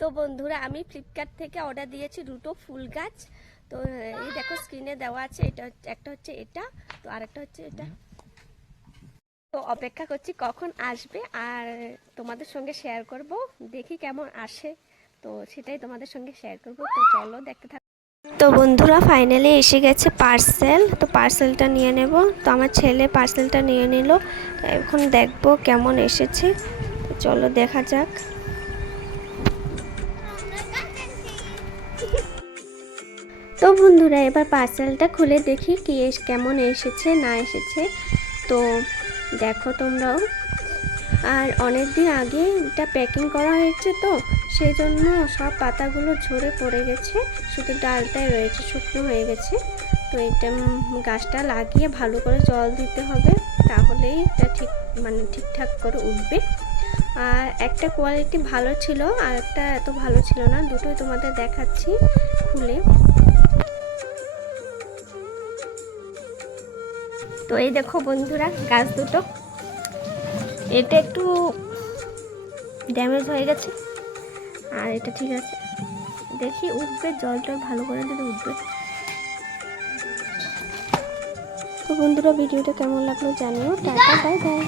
তো বন্ধুরা আমি ফ্লিপকার্ট থেকে অর্ডার দিয়েছি দুটো ফুল গাছ। তো এই দেখো স্ক্রিনে দেওয়া আছে, এটা একটা হচ্ছে এটা, তো আরেকটা হচ্ছে এটা। তো অপেক্ষা করছি কখন আসবে আর তোমাদের সঙ্গে শেয়ার করব, দেখি কেমন আসে, তো সেটাই তোমাদের সঙ্গে শেয়ার করব। তো চলো দেখতে থাকো। তো বন্ধুরা ফাইনালি এসে গেছে পার্সেল, তো পার্সেলটা নিয়ে নেব। তো আমার ছেলে পার্সেলটা নিয়ে নিল, এখন দেখব কেমন এসেছে। তো চলো দেখা যাক। তো বন্ধুরা এবার পার্সেলটা খুলে দেখি কি কেমন এসেছে না এসেছে। তো দেখো তোমরাও। আর অনেক দিন আগে এটা প্যাকিং করা হয়েছে, তো সেই জন্য সব পাতাগুলো ঝরে পড়ে গেছে, শুধু ডালটাই রয়েছে, শুকনো হয়ে গেছে। তো এটা গাছটা লাগিয়ে ভালো করে জল দিতে হবে, তাহলেই এটা ঠিকঠাক করে উঠবে। আর একটা কোয়ালিটি ভালো ছিল আর একটা এত ভালো ছিল না, দুটোই তোমাদের দেখাচ্ছি খুলে। তো এই দেখো বন্ধুরা গাছ দুটো, এটা একটু ড্যামেজ হয়ে গেছে আর এটা ঠিক আছে, দেখি উঠবে, জলটা ভালো করে দিলে উঠবে। তো বন্ধুরা ভিডিওটা কেমন লাগলো জানিও। Tata, bye bye.